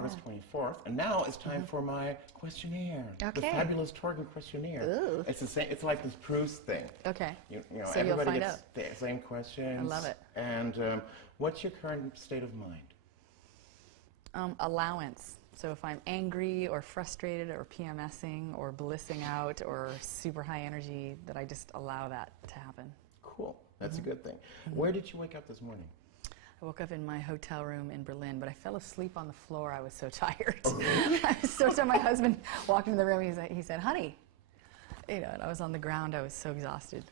August 24th, and now it's time for my questionnaire. Okay. The fabulous Torgen Questionnaire. Ooh. It's the same. It's like this Proust thing. Okay. You know, So you'll everybody find gets out. the same questions. I love it. And what's your current state of mind? Allowance. So if I'm angry or frustrated or PMSing or blissing out or super high energy, that I just allow that to happen. Cool. That's a good thing. Where did you wake up this morning? I woke up in my hotel room in Berlin, but I fell asleep on the floor. I was so tired. I was so tired. My husband walked in the room. He said, "Honey," you know, and I was on the ground. I was so exhausted.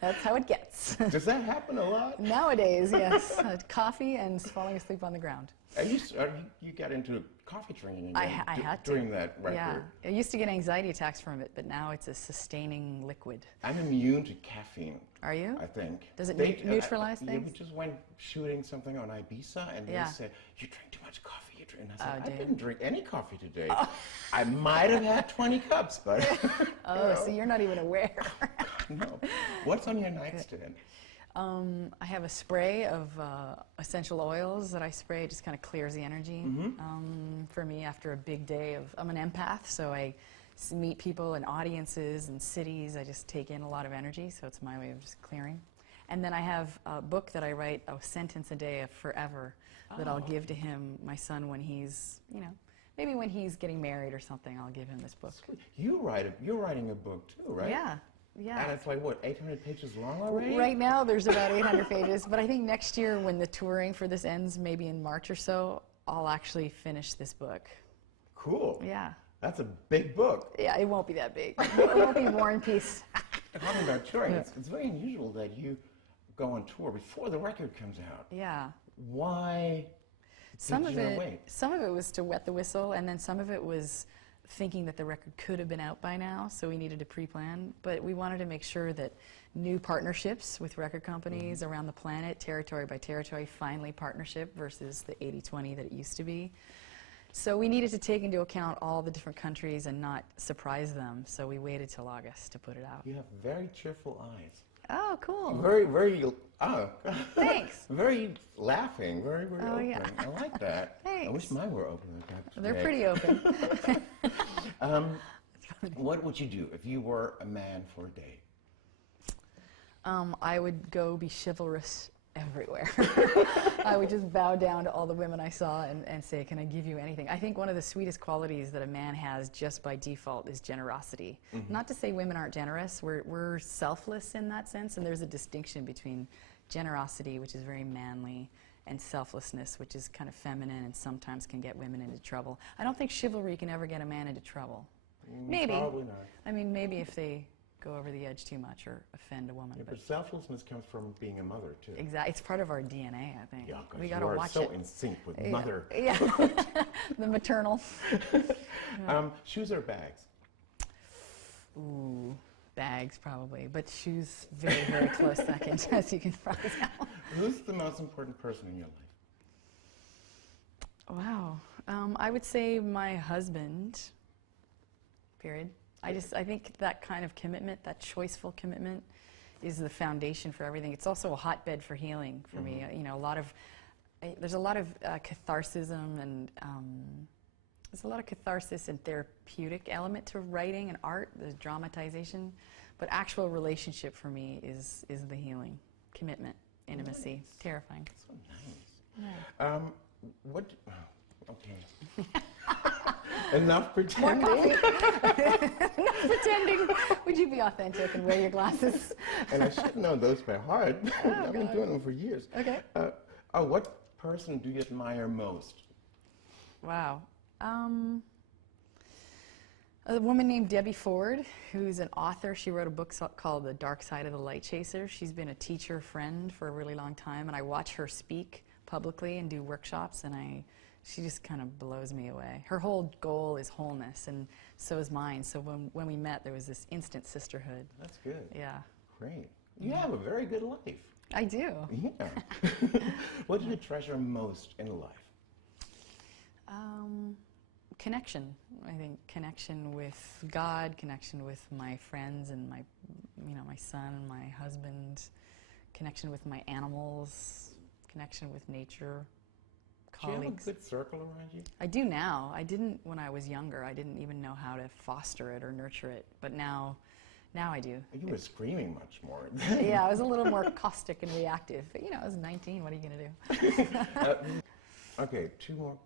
That's how it gets. Does that happen a lot? Nowadays, yes. Coffee and falling asleep on the ground. You got into coffee drinking again I had to. during that record. Yeah. I used to get anxiety attacks from it, but now it's a sustaining liquid. I'm immune to caffeine. Are you? I think. Does it neutralize things? We just went shooting something on Ibiza, and they said, "You drink too much coffee." And I said, "I didn't drink any coffee today. I might have had 20 cups, but." So you're not even aware. No. What's on your nightstand? I have a spray of essential oils that I spray. It just kind of clears the energy. For me, after a big day of, I'm an empath, so I meet people and audiences and cities. I just take in a lot of energy, so it's my way of just clearing. And then I have a book that I write, a sentence a day of forever, that I'll give to him, my son, when he's, you know, maybe when he's getting married or something, I'll give him this book. You're writing a book too, right? Yeah. Yeah. And it's like, what, 800 pages long already? Right now, there's about 800 pages. But I think next year, when the touring for this ends, maybe in March or so, I'll actually finish this book. Cool. Yeah. That's a big book. Yeah, it won't be that big. It won't be War and Peace. Talking about touring, it's very unusual that you go on tour before the record comes out. Yeah. Why Some did of you it, wait? some of it was to wet the whistle, and then some of it was thinking that the record could have been out by now, so we needed to pre-plan. But we wanted to make sure that new partnerships with record companies around the planet, territory by territory, finally partnership versus the 80-20 that it used to be. So we needed to take into account all the different countries and not surprise them, so we waited till August to put it out. You have very cheerful eyes. Oh, cool. Very, Thanks. very laughing, very open. Yeah. I like that. Thanks. I wish mine were open like that. They're pretty open. What would you do if you were a man for a day? I would go be chivalrous everywhere. I would just bow down to all the women I saw and say, "Can I give you anything?" I think one of the sweetest qualities that a man has just by default is generosity. Not to say women aren't generous. We're selfless in that sense, and there's a distinction between generosity, which is very manly, and selflessness, which is kind of feminine and sometimes can get women into trouble. I don't think chivalry can ever get a man into trouble. Maybe. Probably not. I mean, maybe if they go over the edge too much or offend a woman. Yeah, but selflessness comes from being a mother, too. Exactly. It's part of our DNA, I think. Yeah, we got to watch so it. in sync with mother. Yeah. The maternal. Shoes or bags? Ooh, bags probably, but shoes very close second, as you can probably tell. Who's the most important person in your life? Wow. I would say my husband, period. I think that kind of commitment, that choiceful commitment, is the foundation for everything. It's also a hotbed for healing for me. You know, there's a lot of catharsism and there's a lot of catharsis and therapeutic element to writing and art, the dramatization, but actual relationship for me is the healing, commitment, intimacy, terrifying. So nice. Yeah. Okay. Enough pretending. Enough pretending. Would you be authentic and wear your glasses? And I should know those by heart. I've been doing them for years. Okay. What person do you admire most? Wow. A woman named Debbie Ford, who's an author. She wrote a book called The Dark Side of the Light Chaser. She's been a teacher friend for a really long time, and I watch her speak publicly and do workshops, and she just kind of blows me away. Her whole goal is wholeness, and so is mine. So when we met, there was this instant sisterhood. That's good. Yeah. Great. You have a very good life. I do. Yeah. What do you treasure most in life? Connection. I think connection with God, connection with my friends and my son, my husband, connection with my animals, connection with nature, colleagues. Do you have a good circle around you? I do now. I didn't when I was younger. I didn't even know how to foster it or nurture it. But now I do. You were screaming much more. Yeah, I was a little more caustic and reactive. But, I was 19. What are you going to do? Okay, 2 more.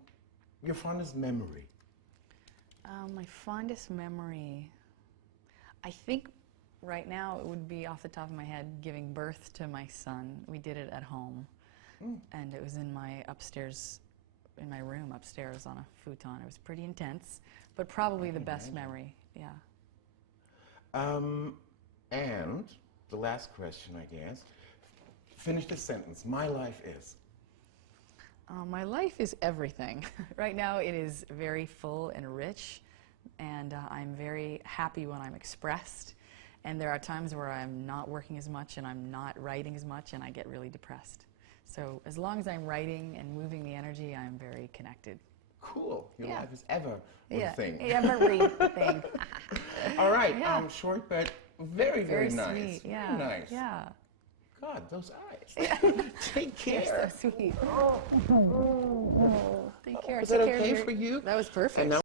Your fondest memory? My fondest memory, I think right now it would be off the top of my head giving birth to my son. We did it at home. And it was in my room upstairs on a futon. It was pretty intense, but probably the best memory, yeah. And the last question, I guess. Finish the sentence. My life is. My life is everything. Right now it is very full and rich, and I'm very happy when I'm expressed. And there are times where I'm not working as much and I'm not writing as much and I get really depressed. So as long as I'm writing and moving the energy, I'm very connected. Cool. Your life is ever a thing. Everything. All right. Short, but very, very nice. Sweet. Yeah. Very nice. Yeah. God, those eyes. Take care. You're so sweet. Take care. Was that okay for you? That was perfect. And now